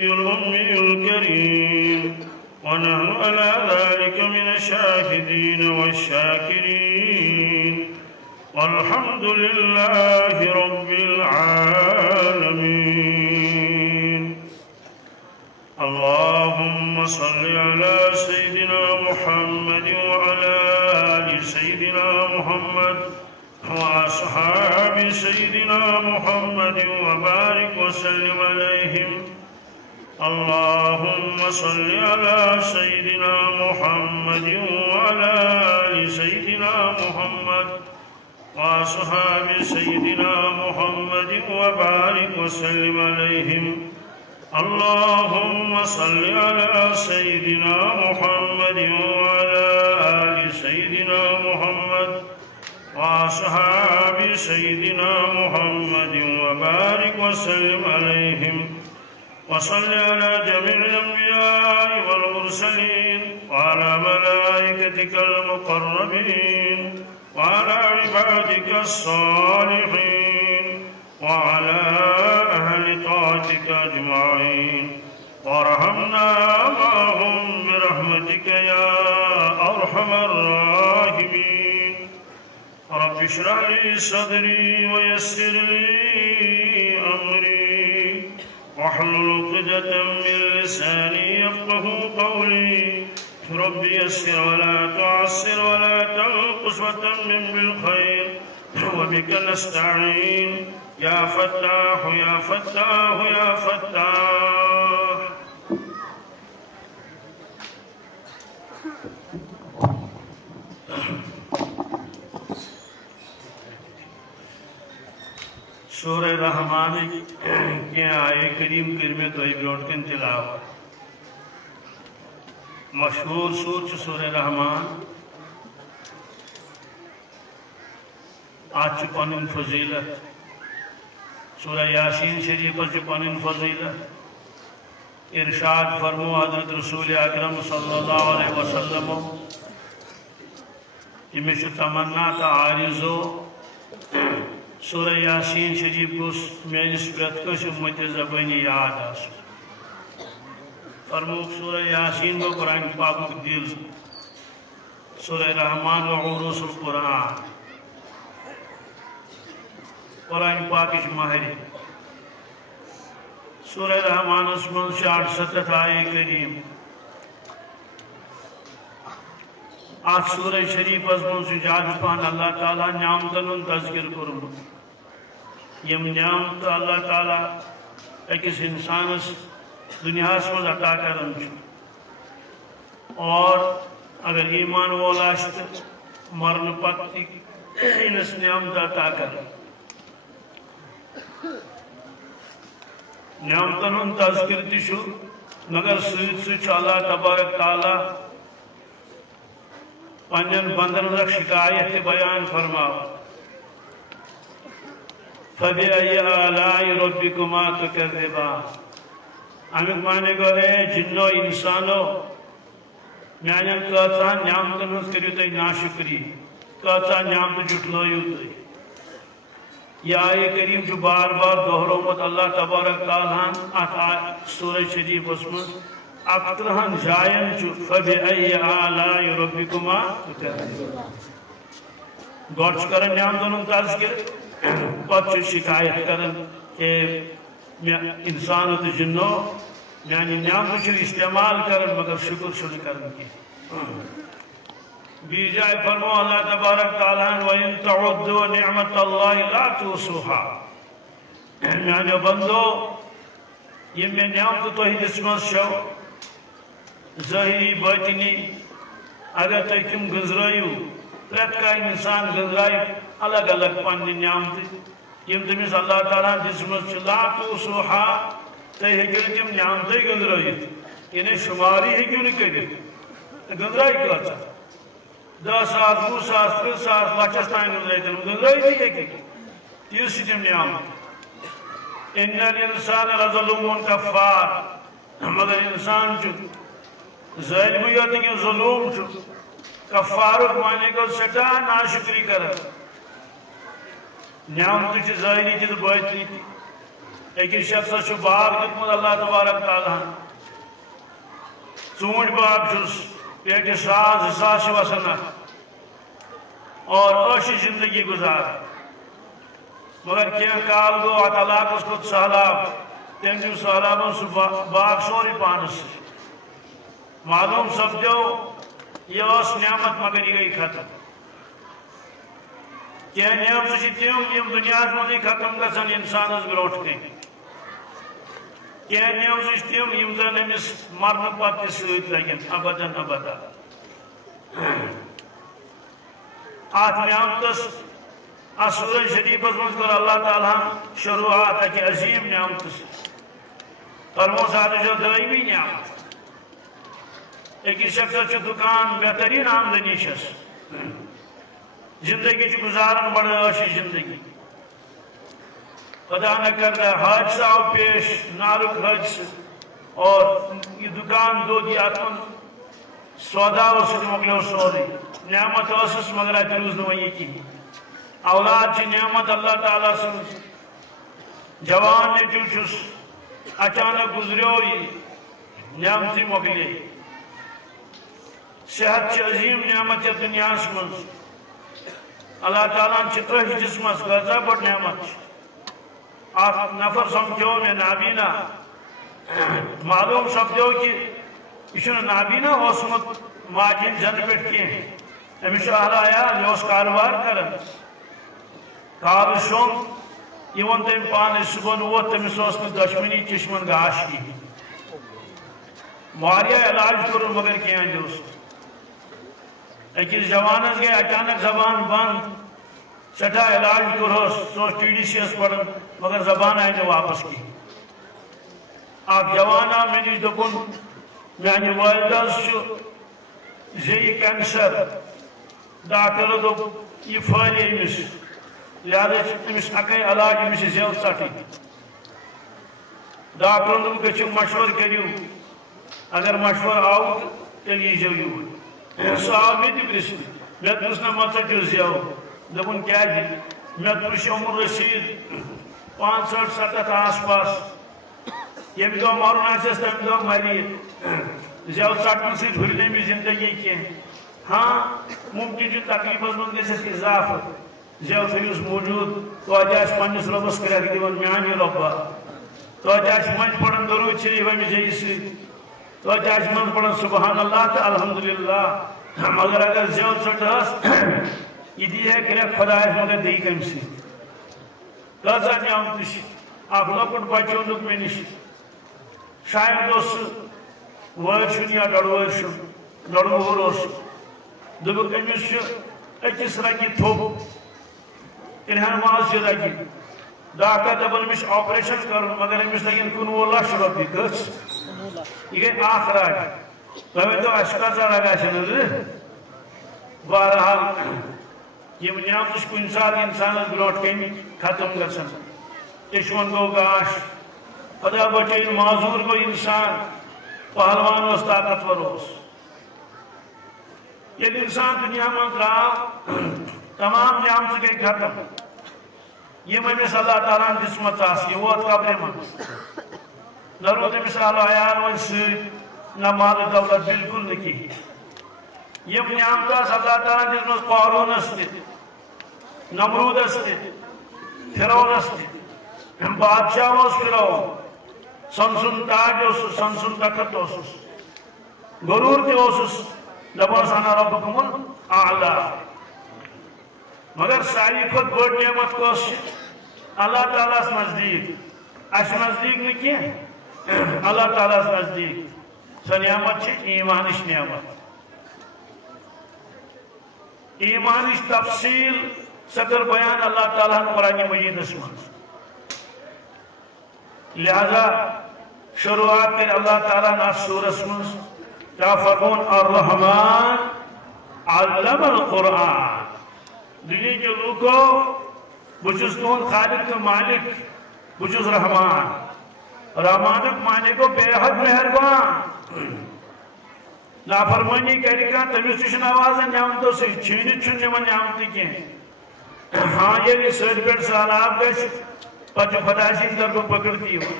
الأمي الكريم ونحن على ذلك من الشاهدين والشاكرين والحمد لله رب العالمين. اللهم صل على سيدنا محمد وعلى آل سيدنا محمد وأصحاب سيدنا محمد وبارك وسلم عليهم. اللهم صل على سيدنا محمد وعلى آل سيدنا محمد وأصحاب سيدنا محمد وبارك وسلم عليهم. اللهم صل على سيدنا محمد وعلى آل سيدنا محمد وأصحاب سيدنا محمد وبارك وسلم عليهم. وصل على جميع الأنبياء والمرسلين وعلى ملائكتك المقربين وعلى عبادك الصالحين وعلى أهل طاعتك أجمعين وارحمنا معهم برحمتك يا أرحم الراحمين. رب اشرح لي صدري ويسر لي أمري واحلل عقدة من لساني يفقهوا قولي. رب يسر ولا تعسر ولا تنقص وتمم بالخير وبك نستعين يا فتاح يا فتاح يا فتاح. سورہ رحمان کی آئے کریم کرمے تو برونٹ کن تلاوت مشہور سور سورہ رحمان آج پنن فضیلت. سورہ یاسین شریف پنن فضیلت. ارشاد فرمو حضرت رسول اکرم صلی اللہ علیہ وسلم امش تمنا تا عارضو سورہ یاسین شریف گوس میانس پریت کس امت زبانی یاد آس. فرموک سورہ یاسین گو قرآن پاک دل. سورہ رحمان و عروس القرآن قرآن پاک ماہر. سورہ رحمان اسمن 68 آئے کریم. آج سورہ شریف اسمن سے جاد پان اللہ تعالیٰ نعمتن تذکر کرم. یم نعمت اللہ تعالیٰ اکس انسانس دنیا من عطا کرن اور اگر ایمان وولاشت مرن پتی انس نعمت عطا کرن. نعمتن تذکر تشو مگر سوچ اللہ تبارک تعالیٰ پنجن بندن رکھ شکایت بیان فرماو. فَبِأَيِّ آلَاءِ رَبِّكُمَا تُكَذِّبَانِ. امیک معنی گو اے جنو انسانو میانن کاتا نعمتن ہنس کریو تی ناشکری کاتا نعمت جٹلویو تی. یہ آئے کریم جو بار بار دہرومت اللہ تبارک تعالیٰ سورہ شریف اسمت اکترہن جائن جو فَبِأَيِّ آلَاءِ رَبِّكُمَا تُكَذِّبَانِ. گوچ کرن نعمتن تذکر پتہ شکایت کرن کہ انسان تو جنو یعنی نعمت استعمال کرن مگر شکر شکر کرن کی. بیجائے فرمو اللہ تبارک تعالیٰ وَإِن تَعُدُّوا نِعْمَةَ اللَّهِ لَا تُحْصُوهَا. یعنی بندو یہ میں نعمت تو ہی جسمت شو ظاہری باطنی اگر تو کم گزرائیو پریت کا انسان گزرائی الگ الگ پانی نعمت یم تمس اللہ تعالیٰ جسمت لا تُحْصُوهَا تو ہیکیو تم نعمت گزرائیت یعنی شماری ہیکیو نکلی گزرائی کہتا 10,000 20,000 30,000 لچھس تائن گزرائی گزرائی تھی ہیکی تیس تم نعمت. ان الانسان لظلوم کفار. مگر انسان چو ظالمیت کی ظلوم چو کفارک معنی کو سٹا ناشکری کر. نعمت ظاہری چیز باطنی تھی ایکس شخص باغ دیتمت اللہ تبارک تعالیٰ ژوٗنٛٹھۍ باغ چھُس پیٹہِ ساس 2,000 چھِ وسان اور عٲشی زندگی گزار مگر کینٛہہ کال گوٚو اتھ علاقس کھوٚت سہلاب تٔمۍ نیوٗ سہلابن سُہ باغ سورُے پانس سۭتۍ معلوم سپدیو یہ ٲس نعمت مگر یہ گئی ختم کینٛہہ نعمتہٕ چھِ تِم یِم دُنیاہس منٛزٕے ختم گژھن انسانس برٛونٛٹھ کَنہِ کینٛہہ نعمتہٕ چھِ تِم یِم زن أمِس مرنہٕ پتہٕ تہِ سۭتۍ لگن ابدن ابدا اتھ نعمتس اتھ سورہ شریفس منٛز کٔر اللہ تعالیٰ شروعات اکہِ عظیٖم نعمتہٕ سۭتۍ فرموس اتھ چھِ دٲیمی نعمت أکِس شخصس چھُ دُکان بہتریٖن آمدنی چھس زندگی چھُ گُزاران بڑٕ عٲشی زندگی خدا نہ کردہ حادثہ آو پیش نارُک حادثہ اور یہ دکان دود یہ اتھ منٛز سودا سۭتۍ مۄکلیو سورُے نعمت ٲسٕس مگر اتہِ روٗز نہٕ وۄنۍ یہِ کِہیٖنۍ اولاد چھِ نعمت اللہ تعالیٰ سٕنٛز جوان نیٚچوٗ چھُس اچانک گُزریو یہِ نعمتٕے مۄکلے صحت چھِ عظیٖم نعمت یتھ دُنیاہس منٛز اللہ تعالیٰ ہن چھِ أتھۍ جسمس غذا بٔڑ نعمت چھِ اکھ نفر سمکھیو مےٚ نابینا معلوم سپدیو کہ یہ چھُنہٕ نابینا اوسمُت ماجہِ ہِنٛدِ زنہٕ پٮ۪ٹھ کینٛہہ أمِس چھُ اہل عیال یہِ اوس کارٕبار کران کالہٕ شوٚنٛگ یہِ ووٚن تٔمۍ پانے صُبحن ووت تٔمِس اوس نہٕ دۄشوٕنی چشمن گاش کِہیٖنۍ واریاہ علاج کوٚرُن مگر کینٛہہ اندیوس أکِس جوانس گٔے اچانک زبان بنٛد سٹھاہ علاج کوٚرہوس سُہ اوس TDC یس پران مگر زبان آیہِ نہٕ واپس کِہیٖنۍ اکھ جوان آو مےٚ نِش دوٚپُن میانہِ والدس چھُ زیٚیہِ کینسر ڈاکٹرو دوٚپ یہِ پھہلہِ أمِس لہذا چھُ أمِس اکے علاج أمِس چھِ زٮ۪و ژٹٕنۍ ڈاکٹرن دوٚپ گٔژھِو مشورٕ کٔرِو اگر مشورٕ آو تہٕ تیٚلہِ ییٖزیو یوٗرۍ سُہ آو مےٚ تہِ پرژھنہِ مےٚ دوٚپُس نہ مہ ژٔٹِو زٮ۪و دوٚپُن کیٛازِ مےٚ تُل شوٚنٛگُن رٔسیٖد 65-70 آس پاس ییٚمہِ دۄہ مرُن آسٮ۪س تَمہِ دۄہ مرِ یہِ زٮ۪و ژٹنہٕ سۭتۍ ہُرِ نہٕ أمِس زندگی کینٛہہ ہاں مُمکِن چھُ تکلیٖفس منٛز گژھٮ۪س اضافہٕ زٮ۪و تھٲیوُس موٗجوٗد توتہِ آسہِ پننِس رۄبس کرٛٮ۪کھ دِوان میانہِ رۄبا توتہِ آسہِ مٔنٛزۍ پران درود شریٖف أمِس زیٚیہِ سۭتۍ توتہِ آسہِ منٛزٕ پران سبحان اللہ تہٕ الحمدللہ مگر اگر زٮ۪و ژٔٹہس یہ دی ہے کرٛٮ۪کھ خۄدایس مگر دی کمہِ سۭتۍ کۭژاہ نعمتہٕ چھِ اکھ لۄکُٹ بچہِ اوٚنُکھ مےٚ نِش شاید اوس سُہ وٲرۍ شُن یا ڈۄڈ وٲرۍ شُن ڈۄڈ وُہُر اوس سُہ دوٚپُکھ أمِس چھُ أکِس رگہِ تھوٚپ کرٛہن مازچہِ رگہِ ڈاکٹر دپان أمِس چھُ آپریشن کرُن مگر أمِس لگن 19 لچھ رۄپیہِ کٔژ یہِ گٔے اکھ رگ تُہۍ ؤنۍتو اَسہِ کۭژاہ رگ آسن حظ بہرحال یِم نعمتہٕ چھِ کُنہِ ساتہٕ انسانس برٛونٛٹھ کَنہِ ختم گژھان چشمن گوٚو گاش خدا بچٲیِن معذوٗر گوٚو انسان پہلوان اوس طاقتور اوس ییٚلہِ انسان دُنیا منٛز درٛاو تمام نعمتہٕ گٔے ختم یِم أمِس اللہ تعالیٰ ہن دِژمٕژ آسہٕ یہِ ووت قبرِ منٛز نہ روٗد أمِس اہل عیال وۄنۍ سۭتۍ نہ مالہٕ دولت بالکل نہٕ کِہیٖنۍ یِم نعمتہٕ آسہٕ اللہ تعالیٰ ہن دِژمٕژ قارونس تہِ نمروٗدس تہِ فرعونس تہِ بادشاہ اوس فرعون سۄنہٕ سُنٛد تاج اوسُس سۄنہٕ سُنٛد تخت اوسُس غروٗر تہِ اوسُس دپان اوس انا ربکم الاعلیٰ مگر ساروی کھۄتہٕ بٔڑ نعمت کۄس چھِ اللہ تعالیٰ ہس نزدیٖک اَسہِ نزدیٖک نہٕ کینٛہہ اللہ تعالیٰ ہس نزدیٖک سۄ نعمت چھِ ایٖمانٕچ نعمت ایٖمانٕچ تفصیٖل سۄ کٔر بیان اللہ تعالیٰ ہن قرآنِ مجیٖدس منٛز لہذا شروعات کٔر اللہ تعالیٰ ہن اتھ سورس منٛز کیٛاہ فرموُن الرحمان علم القرآن دُنیہِکیو لوٗکو بہٕ چھُس تُہُنٛد خالق تہٕ مالک بہٕ چھُس رحمان رحمانُک معنے گوٚو بے حد مہربان نافرمٲنی کرِ کانٛہہ تٔمِس تہِ چھُ نوازان نعمتو سۭتۍ چھیٖنِتھ چھُنہٕ نِوان نعمتہٕ کینٛہہ ہاں ییٚلہِ سۭتۍ پٮ۪ٹھ سہلاب گژھِ پتہ خدا سن طرف پکڑتی ہو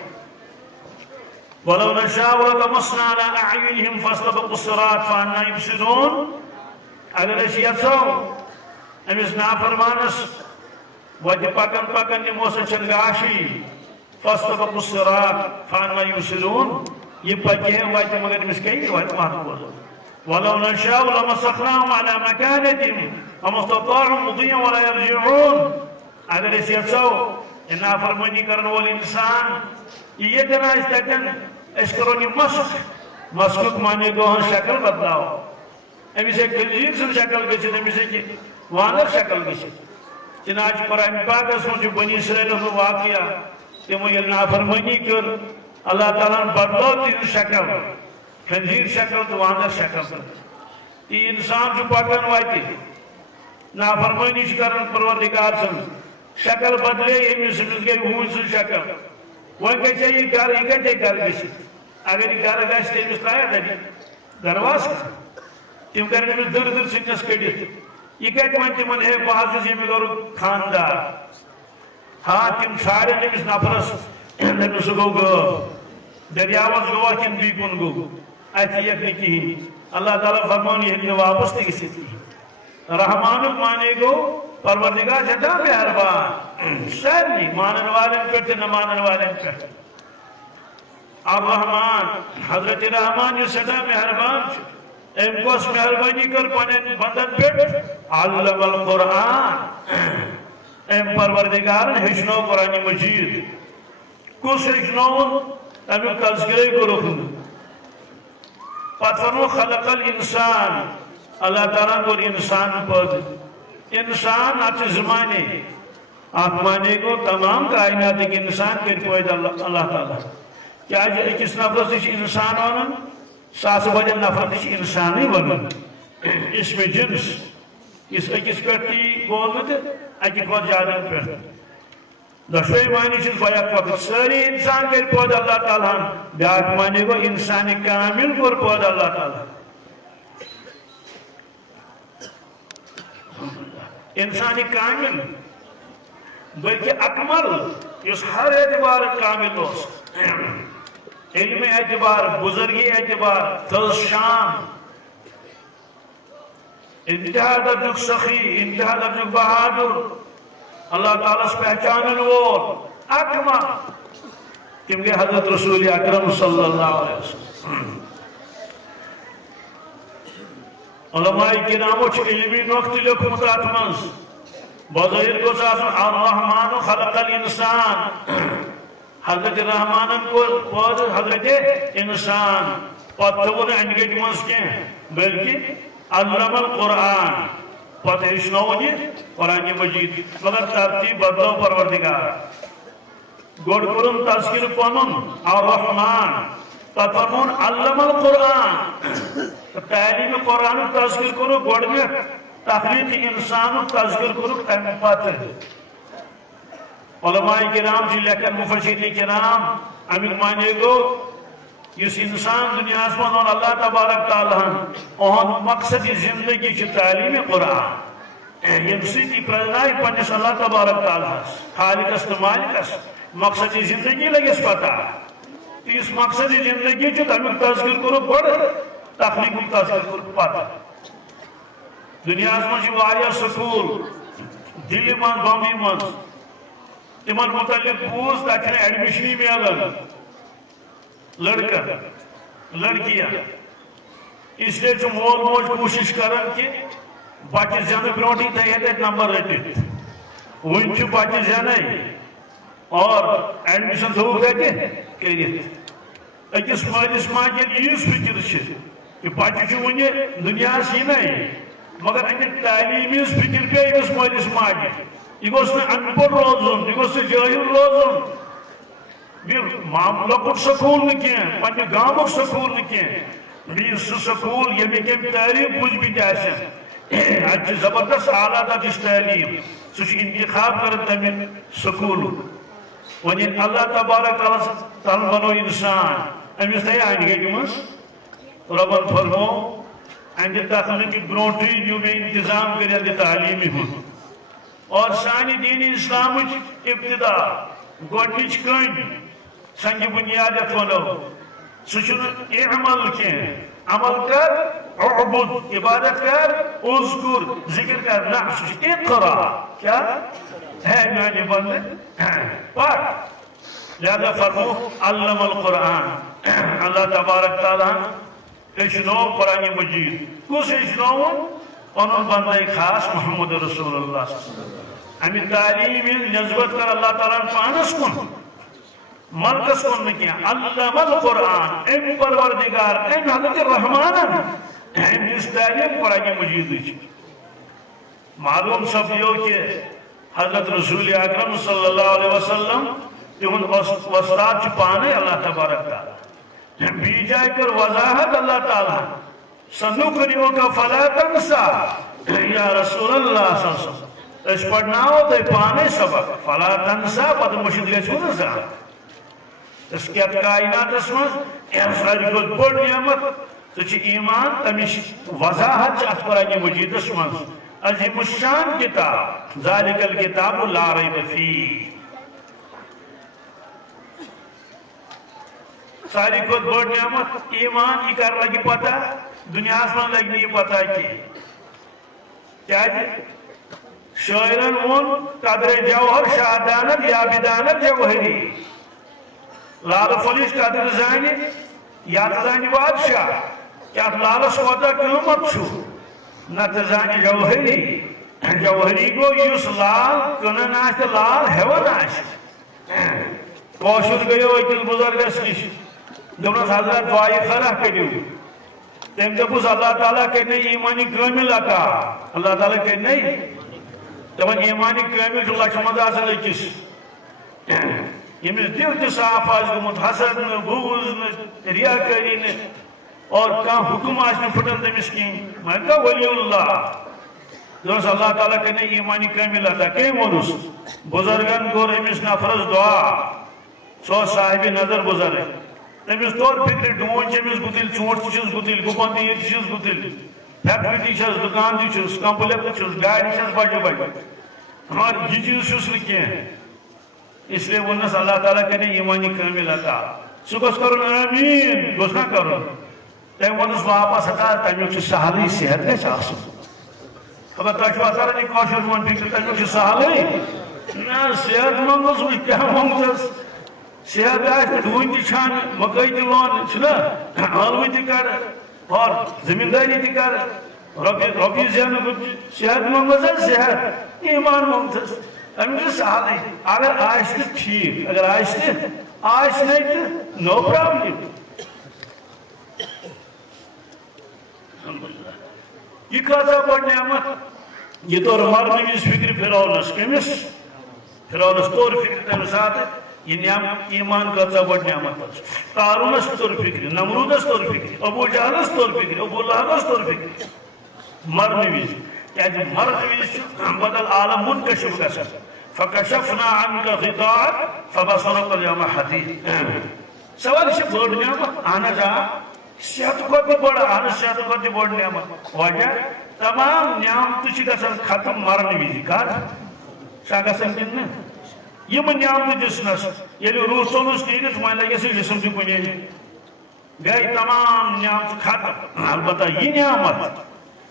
ولو نشاء لطمسنا على اعينهم فاستبقوا الصراط فانا يبصرون اگر اس یژھو امس نافرمانس وتہ پکن پکن نمو سچن گاشی فاستبقوا الصراط فانا يبصرون یہ پکے وتہ مگر امس کہیں وتہ مات ولو نشاء لمسخناهم على مكانتهم وما استطاعوا مضيا ولا يرجعون اگر اس یژھو نافرمانی کرن وول انسان یہ دنا اس تکن اس کرو یہ مسک مانے گو ہن شکل بدلاو امی سے خنزیر سن شکل گچھت امی سے وانر شکل گچھت چنانچہ قرآن پاک اس میں جو بنی اسرائیل میں واقعہ تمو یہ نافرمانی کر اللہ تعالیٰ بدلو تین شکل خنزیر شکل تو وانر شکل تی انسان جو پاکن واتی نافرمانی کرن پروردگار سن شکل بدلے امی سمجھ گئی ہوئی سن شکل وہ کہتے ہیں یہ گھر گشت اگر یہ گھر گشت تمس ترایا درواز تم کریں تمس در در سکنس کڑت یہ کہتے ہیں تمن ہے بحث یہ کرو خاندار ہاں تم سارے تمس نفرس تمس گو دریاوس گوا کن بی کن گو اتھ یک کہین اللہ تعالیٰ فرمان یہ واپس تھی گھت رحمان مانے گو پروردگار جدا مہربان شاید نہیں مانن والن پہ نہ مانن والن پہ الرحمن حضرت رحمان یہ سدا مہربان ام کو اس مہربانی کر پنن بندن پہ علم القرآن ام پروردگار ہچنو قرآن مجید کس ہچنو امیک تذکرے کو رکھن پتفرمو خلق الانسان اللہ تعالیٰ کو انسان پد انسان اچھے زمانے آپ مانے کو تمام کائنات ایک انسان کے پوید اللہ تعالیٰ کیا کس نفرت سے انسان ونن ساس بجن نفرت سے انسان ہی ونن اس میں جنس اس اکس پرتی بولت اکی خود جادن پرت دشوئی معنی چیز بیاک وقت ساری انسان کے پوید اللہ تعالیٰ بیاک مانے کو انسان کامل پر پوید اللہ تعالیٰ انسانی کامل بلکہ اکمل اس ہر اعتبار کامل ہو علم اعتبار بزرگی اعتبار تز شان انتہا درجک سخی انتہا درجک بہادر اللہ تعالیٰ سے پہچانن وول اکمل تم گئے حضرت رسول اکرم صلی اللہ علیہ وسلم علماء کرامو چھ علمی نقطہ لکھمت اتمنز بظاہر کو ساسن الرحمن خلق الانسان حضرت رحمانن کو پود حضرت انسان پتون انگیٹ منز کے بلکہ علم القرآن پتہ اشنونی قرآن مجید مگر ترتیب بدلو پروردگار گوڑ کرن تذکر پنن الرحمن تفرمون علم القرآن تعلیم قرآن تذکر کرو گوڑنیت تخلیق انسان تذکر کرو تم پتہ علماء کرام جی لیکن مفسرین کرام امیر مانے گو اس انسان دنیا اسمان اور اللہ تبارک تعالیٰ اہم مقصد زندگی چھ تعلیم قرآن یم سیدی پرنائی پنیس اللہ تبارک تعالیٰ خالق است مالک است مقصد زندگی لگس پتا اس مقصد زندگی چھ تمیک تذکر کرو گوڑ تخلیق تذکر کرو پتا دنیا اسمان جی واریا سکول دلی من بامبی من تمن متعلق بوز تاکہ ایڈمیشنی میں الگ لڑکا لڑکیاں اس لیے جو مول موج کوشش کرن کہ بچہ زیادہ برونٹی تھا یہ نمبر رٹت ون چھ بچہ زیادہ اور ایڈمیشن تھو گئے کریت اکس مالس ماجد یہ فکر چھ کہ بچہ چھ ون دنیا سی نہیں مگر اگر تعلیمی فکر پہ اکس مالس ماجد یہ گوس نے انپڑھ روزن یہ گوس نے جاہل روزن لکٹ سکول نکیں پنہ گامک سکول نکیں بیس سکول یمی کم تعلیم بوجھ بھی جیسے اچھ زبردست اعلیٰ درجہ تعلیم سوچ انتخاب کرن تمہیں سکول ونین اللہ تبارک تعالیٰ بنو انسان امیس تھی آئین گئی کمس ربن فرمو اندر داخلن کی برونٹی نیو میں انتظام کریں اندر تعلیمی ہوں اور سانی دین اسلام ابتدا گۄڈنِچ کٔنۍ سنگہِ بُنیاد یتھ ونو سُہ چھُنہٕ اعمل کینٛہہ عمل کر اعبد عبادت کر اذکر ذکر کر نہ سُہ چھُ اقرا کیا ہے میانہِ بندٕ پر لہذا فرمو علم القرآن اللہ تبارک تعالیٰ ہیٚچھنو قرآن مجید کُس ہیٚچھنووُن پنُن بندے خاص محمد رسول اللہ امی تعلیم نسبت کر اللہ تعالیٰ پانس کن ملکس کن نہ کینٛہہ علم القرآن ام پروردگار ام حضرت رحمانن ام دِژ تعلیم قرآن مجیدٕچ معلوم سپدیو کہ حضرت رسول اکرم صلی اللہ علیہ وسلم تہند وسطات پانے اللہ تبارک تعالیٰ بی جائے کر وضاحت اللہ تعالیٰ سنُقرئُکَ فلا تنسى یا رسول اللہ صلی اللہ علیہ وسلم اس پڑھناو تو پانے سبق فلا تنسى پتہ مشید گژھو نا زانٛہہ اس کیٛاہ کائنات منٛز ساروی کھۄتہٕ بٔڑ نعمت سُہ چھُ ایمان تمِچ وضاحت چھِ اتھ قرآن مجیدس منٛز عظیم الشان کتاب ذالک الکتاب لا ریب فیہ ساری کھۄتہٕ بٔڑ نعمت ایمان یہ کر لگی پتہ دنیا من لگی نہٕ یہ پتہ کیٛازِ شاعرن وون قدر جوہر شادانت یا بدانت جوہری لال فلش قدر زانہِ یتھ زانہِ بادشاہ کیا لالس کوتاہ قۭمت چھُ نتہٕ زانہِ جوہری جوہری گو یُس لال کٕنان آسہِ تہٕ لال ہیوان آسہِ کٲشُر گٔیو أکِس بُزرگس نِش دوٚپنس حضرت دعایہِ خٲرا کٔرِو تٔمۍ دوٚپُس اللہ تعالیٰ کرِ ایمانی کٲمِل عطا اللہ تعالیٰ کرِ دپان ایمانی کٲمِل چھُ لچھِ منٛز آسان أکِس ییٚمِس دِل تہِ صاف آسہِ گوٚمُت حسد نہٕ بوٗز نہٕ ریاکٲری نہٕ اور کانٛہہ حُکم آسہِ نہٕ پھٕٹان تٔمِس کِہیٖنۍ وۄنۍ گوٚو ولی اللہ دوٚپنس اللہ تعالیٰ کرِ ایمانی کٲمِل عطا کٔمۍ ووٚنُس بُزرگن کوٚر أمِس نفرس دعا سُہ اوس صاحبِ نظر بُزرگ تٔمِس توٚر فِکرِ ڈوٗنۍ چھِ أمِس گُتٕلۍ ژوٗنٛٹھۍ تہِ چھِس گُتٕلۍ گُپن تہِ ییٚتہِ چھِس گُتٕلۍ فیکٹری تہِ چھَس دُکان تہِ چھُس کمپلیکس تہِ چھُس گاڑِ چھَس بجہِ بجہِ مگر یہِ چیٖز چھُس نہٕ کینٛہہ اس لیے ووٚننس اللہ تعالیٰ کرِ ایمانی کٲمِل عطا سُہ گوٚژھ کرُن آمیٖن گوٚژھ نا کرُن تٔمۍ ووٚنُس واپس ہتا تمیُک چھُ سہلٕے صحت گژھِ آسُن خبر تۄہہِ چھُوا تران یہِ کٲشُر میون فِکرِ تمیُک چھُ سہلٕے نہ صحت منٛگُس وٕچھ کیٛاہ منٛگتس صحت آسہِ ڈوٗنۍ تہِ چھانہِ مکٲے تہِ لون چھُنا ٲلوٕ تہِ کر اور زٔمیٖندٲری تہِ کر رۄپیہِ زینُک صحت منٛگُس حظ صحت ایمان منٛگتس امیُک چھُ سہلٕے اگر آسہِ تہٕ ٹھیٖک اگر آسہِ نہٕ آسہِ نَے تہٕ نو پرابلم یہ کۭژاہ بٔڑ نعمت یہ توٚر مرنہٕ وِزِ فِکرِ فرعونس کٔمِس فرعونس توٚر فِکرِ تمہِ ساتہٕ یہ نعمت ایمان کۭژاہ بٔڑ نعمت ٲس قارونس توٚر فِکرِ نمروٗدس توٚر فِکرِ ابوٗ جہلس توٚر فِکرِ ابوٗ لہبس توٚر فِکرِ مرنہٕ وِزِ کیٛازِ مرنہٕ وِزِ چھُ بدل عالم منکشف گژھان فکشفنا عنک غطاءک فبصرک اليوم حدید سوال چھِ بٔڑ نعمت اہن حظ آ صحت کھۄتہٕ تہِ بٔڑ اہن حظ صحت کھۄتہٕ تہِ بٔڑ نعمت وجہ تمام نعمتہٕ چھِ گژھان ختم مرنہٕ وِزِ کر چھا گژھان کِنہٕ نہٕ یِم نعمتہٕ دِژنس ییٚلہِ روح ژوٚلُس نیٖرِتھ وۄنۍ لگٮ۪س یہِ جسم تہِ کُنے گٔے تمام نعمتہٕ ختم البتہ یہِ نعمت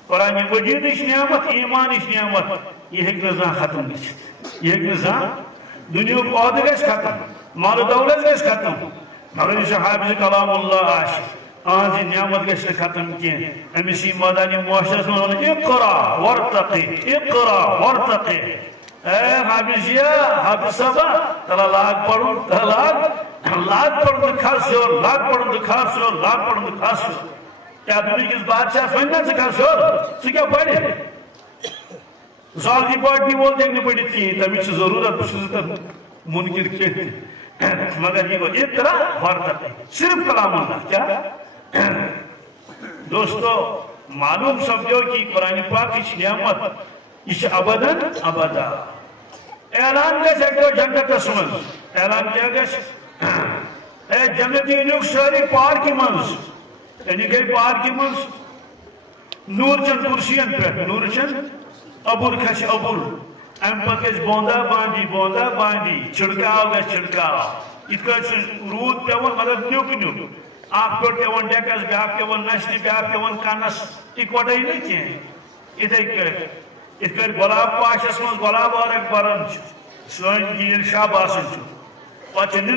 قرآن مجیدٕچ نعمت ایمانٕچ نعمت یہ ہیٚکہِ نہٕ زانٛہہ ختم گٔژھِتھ یہ ہیٚکہِ نہٕ زانٛہہ دُنیہُک عہدٕ گژھِ ختم مال دولت گژھِ ختم مگر یُس حافظ کلام اللہ آسہِ اہنٛز یہِ نعمت گژھِ نہٕ ختم کینٛہہ أمِس یی مٲدانہِ معاشرس منٛز ونُن اقرا وارتقی اقرا وارتقی اے حافظ حافظ صٲبا تلا لاگ پرُن تلا لاگ پرُن تہٕ کھس ہیوٚر لاگ پرُن تہٕ کھس ہیوٚر لاگ پرُن تہٕ کھس ہیوٚر کیا دُنہِکِس بادشاہس وَنہِ نا ژٕ کھس ہیوٚر ژٕ کیٛاہ پرِ زالجی پارٹی وول ہیٚکہِ نہٕ پٔرِتھ کِہیٖنۍ تَمِچ چھِ ضروٗرت بہٕ چھُس تَتھ مُنکِر کینٛہہ تہِ مگر یہ گوٚو اقرا وارتقی صرف کلام اللہ کیا دوستو معلوم سپدیو کہ قرآن پاکٕچ نعمت یہ چھِ ابداً ابدا اعلان گژھِ اَکہِ دۄہ جنتس منٛز اعلان کیٛاہ گژھِ اے جنت أنِوُکھ سٲری پارکہِ منٛز یعنی گٔے پارکہِ منٛز نوٗر چن کُرسین پٮ۪ٹھ نوٗر چن ابُر کھسہِ ابُر ام پتہ بوندا باندی چھڑکاو گژھِ چھڑکاو یِتھ کٲٹھۍ روٗد پیوان مطلب نیُک اکھ پیوٚٹ پیوان ڈیکس بیٛاکھ پیوان نشنہِ بیٛاکھ پیوان کنس اِکوٹے نہٕ کینٛہہ یِتھ کٲٹھۍ گۄلاب پاشس منٛز گۄلاب ارگ بران چھُ سٲنۍ گیٖر شاہ باسان چھُ پتہٕ چھِ